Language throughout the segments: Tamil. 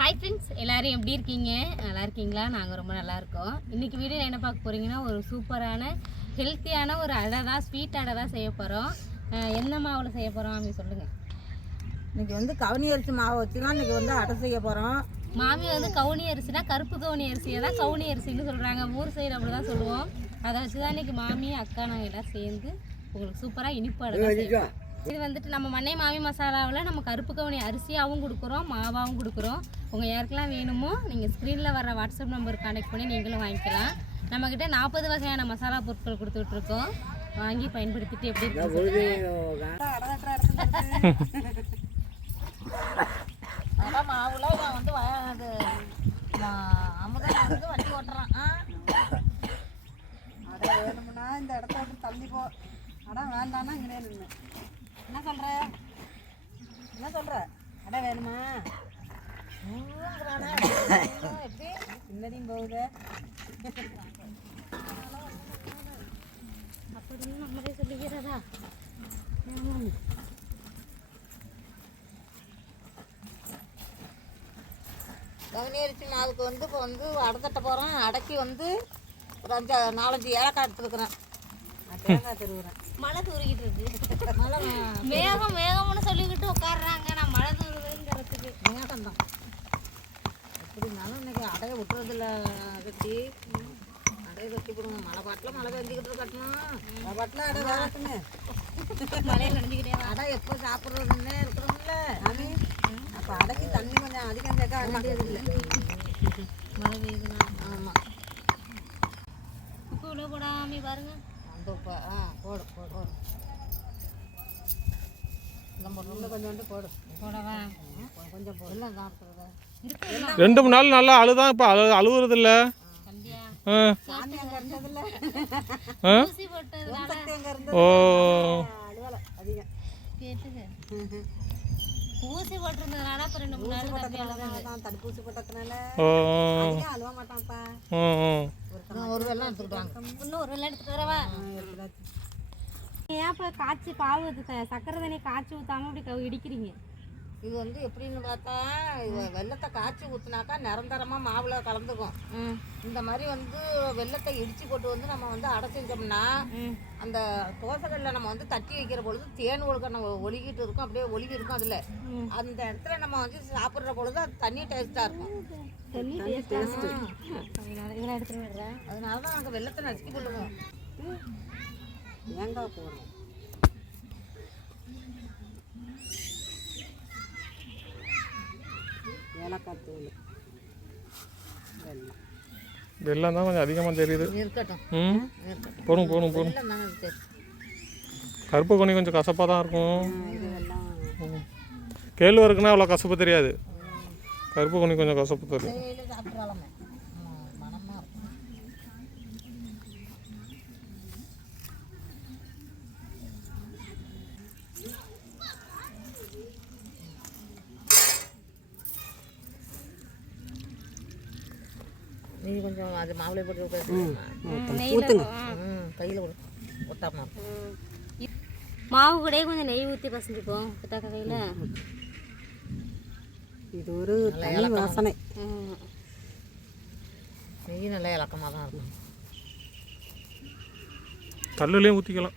ஹாய் ஃப்ரெண்ட்ஸ் எல்லாரும் எப்படி இருக்கீங்க? நல்லா இருக்கீங்களா? நாங்கள் ரொம்ப நல்லா இருக்கோம். இன்னைக்கு வீடியோ என்ன பார்க்க போறீங்கன்னா ஒரு சூப்பரான ஹெல்த்தியான ஒரு அடை தான் ஸ்வீட் அடை தான் செய்ய போகிறோம் எந்த மாவில் செய்ய போகிறோம் அப்படி சொல்லுங்கள் இன்னைக்கு வந்து கவனி அரிசி மாவு வச்சுலாம் இன்னைக்கு வந்து அடை செய்ய போகிறோம் மாமி வந்து கவுனி அரிசினா கருப்பு கவுனி அரிசியை தான் கவுனி அரிசின்னு சொல்கிறாங்க ஊர் சைடு அப்படி தான் சொல்லுவோம். அதை வச்சு தான் இன்னைக்கு மாமி அக்கா நாங்கள் எல்லாம் சேர்ந்து உங்களுக்கு சூப்பராக இனிப்பு அடை தான். இது வந்துட்டு நம்ம மண்ணை மாமி மசாலாவில் நம்ம கருப்பு கவுனி அரிசியாகவும் கொடுக்குறோம் மாவாகவும் கொடுக்குறோம். உங்கள் யாருக்கெல்லாம் வேணுமோ நீங்கள் ஸ்க்ரீனில் வர வாட்ஸ்அப் நம்பர் கான்டாக்ட் பண்ணி நீங்களும் வாங்கிக்கலாம். நம்மக்கிட்ட நாற்பது வகையான மசாலா பொருட்கள் கொடுத்துட்ருக்கோம். வாங்கி பயன்படுத்திட்டு எப்படி. அடை மாவுல இவன் வந்து அமுதன் வந்து வண்டி ஓட்டுறான். வேணும்னா இந்த இடத்த விட்டு தள்ளி போ. அடை வேண்டாம்னா இங்கே நின்று என்ன சொல்ற? என்ன சொல்ற? அடை வேணுமா? எப்படி? பின்னாடியும் போகுது. அப்படின்னு நம்மளே சொல்லிக்கிறதா? கவனி அரிசி மாவுக்கு வந்து இப்போ வந்து அடை தட்ட போகிறோம் அடைக்கு வந்து ஒரு அஞ்சு நாலஞ்சு ஏலக்காய் எடுத்துருக்குறேன். தேங்காய் திருவுறேன். மழை தூரிக்கிட்டு இருக்கு. மழை மேகம் மேகம்னு சொல்லிக்கிட்டு உட்காடுறாங்க நான் மழை தூருதுங்கிறதுக்கு மேகம் தான் எப்படினாலும் இன்னைக்கு அடையை விட்டுறதில்ல கட்டி அடையை கட்டி கொடுங்க மழை பாட்டில் மழை பெஞ்சிக்கிட்டு இருக்கட்டும்? மழை பாட்டில் அடை வேகட்டுன்னு மழையில் நினைஞ்சுக்கிட்டே அடை எப்போ சாப்பிட்றதுன்னே இருக்கிறோம்ல. அப்போ அடைக்கு தண்ணி கொஞ்சம் அதிகம் சேர்க்க வேண்டியது இல்லை மழை பெய்யுதுன்னா. ஆமாம் உப்பு இவ்வளோ போடாம பாருங்க. ஆ போடு போடு போடு. இந்த முருங்கை கொஞ்சோண்டு போடு. போடவா? கொஞ்சம் போடு. இருக்கு ரெண்டு மூணு நாள் நல்லா அழுதான் இப்போ அழு அழுகுறது இல்லை ஓ. அழுவலை அதிகம். கேட்டுது. ஊசி போட்டிருந்ததுனால அப்புறம் ரெண்டு மூணு நாள் தடுப்பூசி போட்டதுனால அழுவ மாட்டான்ப்பா. ஒரு வெள்ளம் எடுத்துக்கிட்டாங்க இன்னும் ஒரு வெள்ளம் எடுத்துட்டு வரவா? ஏன் இப்போ காய்ச்சி பால் சக்கரை தண்ணி காய்ச்சி ஊத்தாம இப்படி இடிக்கிறீங்க? இது வந்து எப்படின்னு பார்த்தா இது வெள்ளத்தை காய்ச்சி ஊற்றுனாக்கா நிரந்தரமாக மாவில் கலந்துக்கும். இந்த மாதிரி வந்து வெள்ளத்தை இடிச்சு போட்டு வந்து நம்ம வந்து அடை செஞ்சோம்னா அந்த தோசைகளில் நம்ம வந்து தட்டி வைக்கிற பொழுது தேன் ஒழுக்க நம்ம ஒழுகிட்டு இருக்கும் அப்படியே ஒழுகி இருக்கும் அதில். அந்த இடத்துல நம்ம வந்து சாப்பிட்ற பொழுது அது தண்ணி டேஸ்ட்டாக இருக்கும். அதனால தான் நாங்கள் வெள்ளத்தை நசுக்கி கொள்ளுவோம். தேங்காய் போடுறோம் ஏலக்காய் தூள் வெள்ளம் வெள்ளம் தான் கொஞ்சம் அதிகமாக தெரியுது. ம்? போடும் போடும் போடும் கருப்பு கொனி கொஞ்சம் கசப்பாக தான் இருக்கும். கேழ்வரகுனா அவ்வளோ கசப்பு தெரியாது. கருப்பு கொனி கொஞ்சம் கசப்பு தெரியும். நீ கொஞ்சம் அது மாவுளை போட்டு ம் கையில் கொடு ஒட்டாமா மாவு. கூடயே கொஞ்சம் நெய் ஊற்றி பசஞ்சுப்போம் கிட்டாக்க கையில். இது ஒரு தனி வாசனை. நெய் நல்லா இலக்கமாக தான் இருக்கும். கல்லுலேயும் ஊற்றிக்கலாம்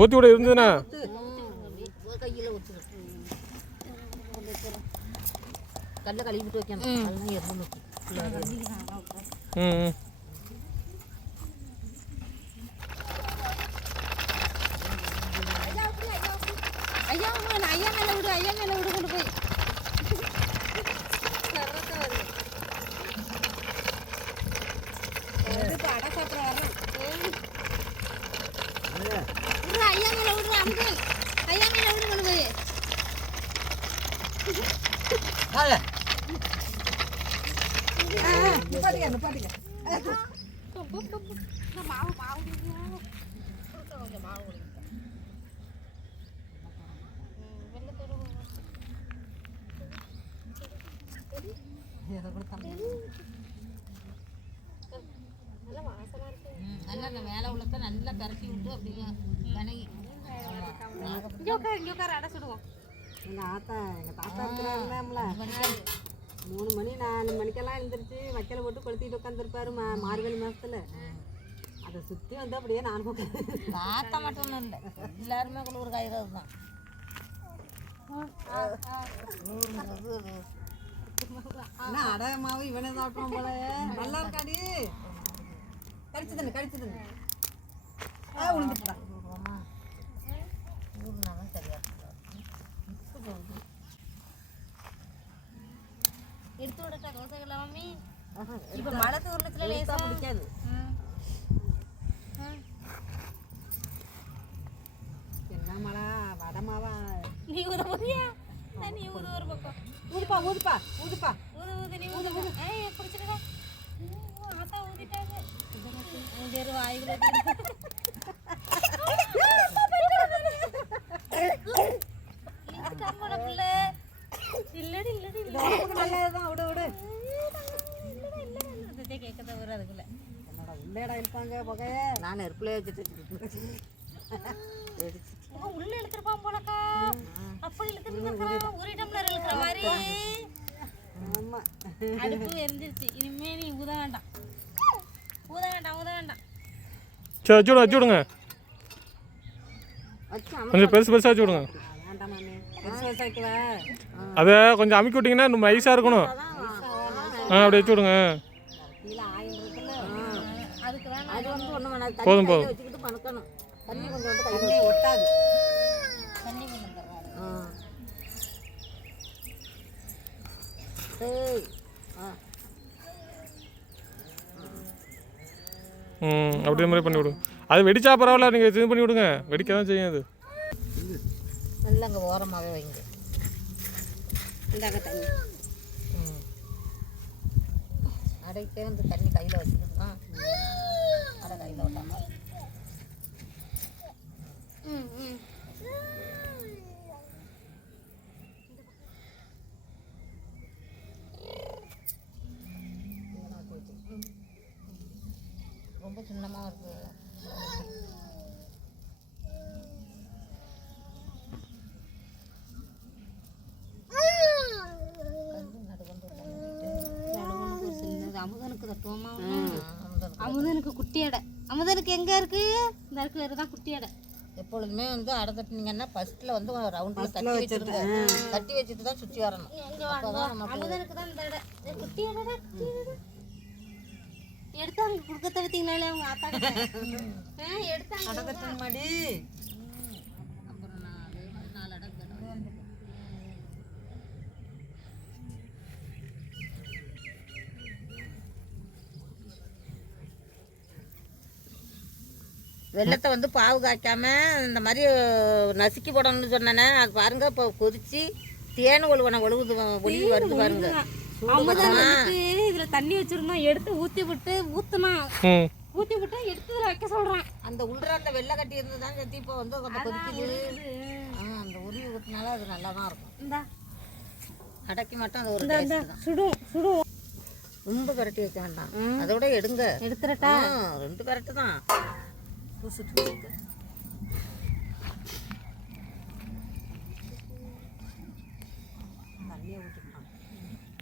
ஊற்றி விட இருந்ததுண்ணா கையில் ஊற்று கல்ல கழுவிட்டு வைக்கணும் அதெல்லாம் எறும்பு ம் ம் ஐயா அம்மா, நான் ஐயா மேலே விடு ஐயா மேலே விடு கொண்டு போய் விட்றா, ஐயா மேலே விடுறா, அங்கிள். ஐயா மேலே விடு கொண்டு போய் மாவு மாவு கொஞ்சம் மாவு வெள்ளத்தோட நல்லா வாசமா பரட்டி விட்டு அப்படியே வணங்கி இங்க உட்கார் இங்க உட்கார் அடை சுடுவோம். எங்கள் ஆத்தா எங்கள் தாத்தா இருக்கிறாருல மூணு மணி நாலு மணிக்கெல்லாம் எழுந்திரிச்சு வைக்கல போட்டு கொளுத்திட்டு உட்காந்துருப்பாரு மா மார்கழி மாதத்தில் அதை சுற்றி வந்து அப்படியே நானும் உட்காந்து தாத்தா மட்டும் இல்லை எல்லாருமே குளிர் காய்கிறது தான். என்ன அடை மாவு இவனே சாப்பிட்டோம் போல நல்லா இருக்காடி. கடிச்சு தண்ணு கடிச்சு தண்ணு. ஊர்னாதான் சரியா எடுத்து விடட்டா கோசைகள மம்மி இப்ப மழை தூர்ணத்துல லேசா? பிடிக்காது என்ன மழை? வடை மாவா? நீ ஊத நான் நீ ஊத ஒரு பக்கம். ஊதுப்பா ஊதுப்பா ஊதுப்பா. ஊத ஊத நீ ஊத. ஊத ஏய் குடிச்சிடுடா ஆத்தா ஊதிட்டாங்க. இங்க அதுக்குள்ள என்னடா உள்ளேடா இருப்பாங்க புகைய? நான் நெருப்புல வச்சுட்டு உள்ள இழுத்துருப்பான் போலக்கா. அப்படி இழுத்துருக்கா ஒரு டம்ளர் இழுக்கிற மாதிரி. ஆமா. அடுப்பு எரிஞ்சிருச்சு. இனிமே நீ ஊத வேண்டாம் ஊத வேண்டாம் ஊத வேண்டாம் சரி கொஞ்சம் பெருசு பெருசாக அதை கொஞ்சம் அமுக்கி விட்டிங்கன்னா இன்னும் ஐஸாக இருக்கணும். ஆ அப்படி வச்சு விடுங்க கீழே ஆயில் இருக்குல்ல அதுக்கு தான் அது வந்து ஒண்ணு வேணாம் தண்ணி போதும், போதும். தண்ணி கொஞ்சம் வந்து கையில ஒட்டாது தண்ணி கொஞ்சம் தர்றாரு ஆ. ஏய் ஆ ம் அப்படியே மாதிரி பண்ணி விடுங்க அது வெடிச்சா பரவாயில்ல நீங்கள் இது பண்ணி விடுங்க. வெடிக்க தான் செய்யும் அது. நல்லா அங்கே ஓரமாகவே வைங்க. இந்தாங்க தண்ணி. அடைக்கே வந்து தண்ணி கையில் வச்சுக்கிட்டு தான் அடை கையில் விட்டாங்க ம். ம் ரொம்ப சின்னமாக இருக்குது அமுதனுக்கு தத்துவமா அமுதனுக்கு குட்டி அடை அமுதனுக்கு எங்க இருக்கு? இந்த இருக்கு வேறு தான் குட்டி அடை எப்பொழுதுமே வந்து அடை தட்டினீங்கன்னா ஃபர்ஸ்ட்ல வந்து ரவுண்டில் தட்டி வச்சுருங்க. தட்டி வச்சுட்டு தான் சுற்றி வரணும். அமுதனுக்கு தான் இந்த அடை இது குட்டி அடைடா குட்டி அடை எடுத்தாங்க கொடுக்க தவித்தீங்கனாலே அவங்க ஆத்தா கிட்ட. ஆ, எடுத்தாங்க அடதட்டு மாடி. அப்புறம் நான் அதே மாதிரி நாலு அடை தடவை வெள்ளத்தை வந்து பாவு காய்க்காம இந்த மாதிரி நசுக்கி போடணும்னு சொன்னேனே. அது பாருங்க இப்போ கொதிச்சு தேன் ஒழுவன ஒழுகுது ஒழுகி வருது பாருங்க. இதுல தண்ணி வச்சிருந்தோம் எடுத்து ஊத்தி விட்டு ஊத்துனா ஊத்தி விட்டு எடுத்து இதுல வைக்க சொல்றான். அந்த உள்ள அந்த வெள்ளை கட்டி இருந்து தான் சத்தி இப்போ வந்து கொஞ்சம் கொதிக்குது. அந்த உருவி ஊற்றினால அது நல்லா தான் இருக்கும். இந்தா. அடக்கி மட்டும் அது ஒரு சுடும் சுடும் ரொம்ப கரட்டி வைக்க வேண்டாம். அதோட எடுங்க. எடுத்துறட்டா ரெண்டு கரெக்டு தான். பூசிட்டு பூசிட்டு. தண்ணியை ஊற்றிக்கலாம்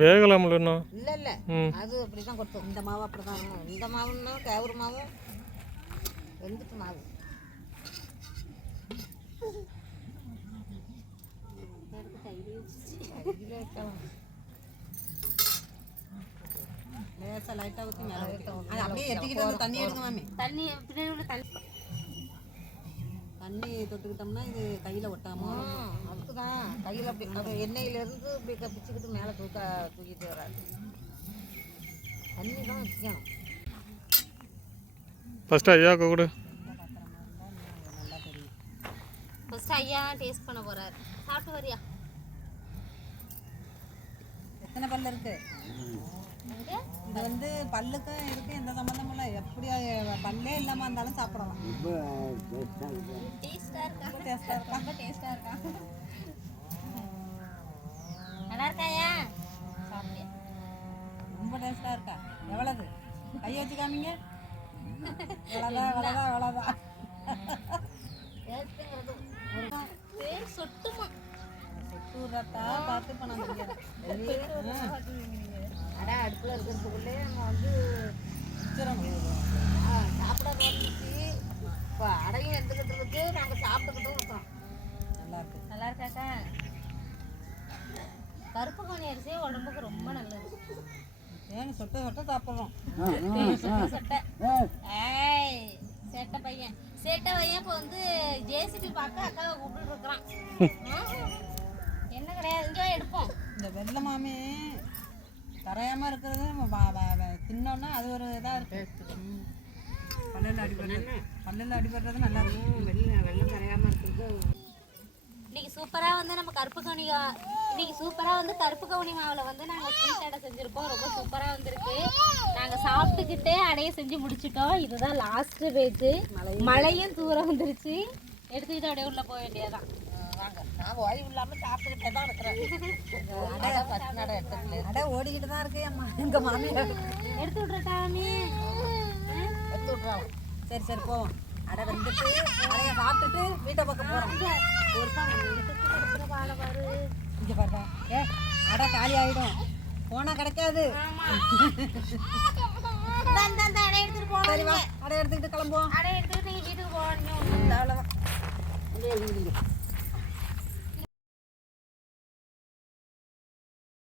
வேகலாம்ல இன்னும். இல்ல இல்ல. அது அப்படி தான் கொடுத்தோம். இந்த மாவு அப்படிதான் ஆ, இந்த மாவுன்னா கேவுரு மாவும் வெந்துட்டு மாவு. கையில வைக்கலாம். லேசா லைட்டா ஊற்றி மேலே அது அப்படியே எத்திக்கிட்டு வந்து தண்ணி எடுங்க மாமி. தண்ணி பின்னாடி உள்ள தண்ணி. தண்ணி தொட்டுக்கிட்டோம்னா இது கையில ஒட்டாம ஆ, அதுக்குதான் கையில் அப்படி எண்ணெயில இருந்து இப்படி பிச்சுக்கிட்டு மேலே தூக்க தூக்கிட்டு வராது. தண்ணி தான் வச்சுக்கணும் ஃபஸ்ட்டு ஐயாவுக்கு கொடு. ஃபர்ஸ்ட் ஐயா டேஸ்ட் பண்ண போறாரு. சாப்பிட்டு வரியா? எத்தனை பல்லு இருக்கு? இது வந்து பல்லுக்கும் இருக்கு எந்த சம்மந்தமும் இல்லை. எப்படி பல்லே இல்லாம இருந்தாலும் சாப்பிடலாம். டேஸ்டா இருக்கா. ரொம்ப டேஸ்டா இருக்கா? ரொம்ப டேஸ்டா இருக்கா? நல்லா இருக்காயா? ரொம்ப டேஸ்டா இருக்கா? எவ்வளவு? கையை வச்சு காமிங்க. இவ்வளோதான் இவ்வளோதான் இவ்வளோதான் சொட்டுமா? சுத்தூரத்தா பார்த்து இப்போ நான் அடா அடுப்பில் இருக்கிறதுக்குள்ளே நம்ம வந்து ஆ, சாப்பிட வந்துச்சு இப்போ அடையும் எடுத்துக்கிட்டு இருக்கு நாங்கள் சாப்பிட்டுக்கிட்டும் இருக்கோம். நல்லா இருக்கு. நல்லா இருக்காக்கா? கருப்பு கவுனி அரிசியே உடம்புக்கு ரொம்ப நல்லது. ஏன் சொட்ட சொட்ட சாப்பிட்றோம். சொட்டை, சொட்டை. ஏய் சேட்டை பையன். சேட்டை பையன் இப்போ வந்து ஜேசிபி பார்க்க அக்காவை கூப்பிட்டு இருக்கிறான். என்ன கிடையாது. இங்கே எடுப்போம். இந்த வெள்ளை மாமே. கரையாம இருக்கிறது தின்னோம்னா அது ஒரு இதாக இருக்கு. ம். பல்லில் அடிபடுறது பல்லில் அடிபடுறது நல்லா இருக்கும் வெள்ளம் வெள்ளம் கரையாமல் இருக்கிறது. இன்னைக்கு சூப்பரா வந்து நம்ம கருப்பு கவுனி இன்னைக்கு சூப்பரா வந்து கருப்பு கவுனி மாவுல வந்து நாங்க ஸ்வீட் அடை செஞ்சிருக்கோம். ரொம்ப சூப்பரா வந்திருக்கு. நாங்க சாப்பிட்டுக்கிட்டே அடைய செஞ்சு முடிச்சிட்டோம். இதுதான் லாஸ்ட் பேஜ் மழையும் தூரம் வந்துருச்சு. எடுத்துக்கிட்டு அப்படியே உள்ள போக வேண்டியதுதான். நான் ஓய்வு இல்லாமல் சாப்பிட்டுக்கிட்டே தான் இருக்கிறேன். அடை ஓடிக்கிட்டு தான் இருக்கு அம்மா. எங்கள் மாமியார். எடுத்து விட்றட்டாமே எடுத்து விட்றாங்க சரி சரி போவோம். அடை வந்துட்டு அடைய சாப்பிட்டுட்டு வீட்டை பக்கம் போகிறோம் இங்கே பாருடா. ஏ அடை காலி ஆகிடும் போனால் கிடைக்காது. அடை எடுத்துட்டு போனோம் சரி வா. அடை எடுத்துக்கிட்டு கிளம்புவோம். அடை எடுத்துக்கிட்டு வீட்டுக்கு போனீங்க அவ்வளோதான்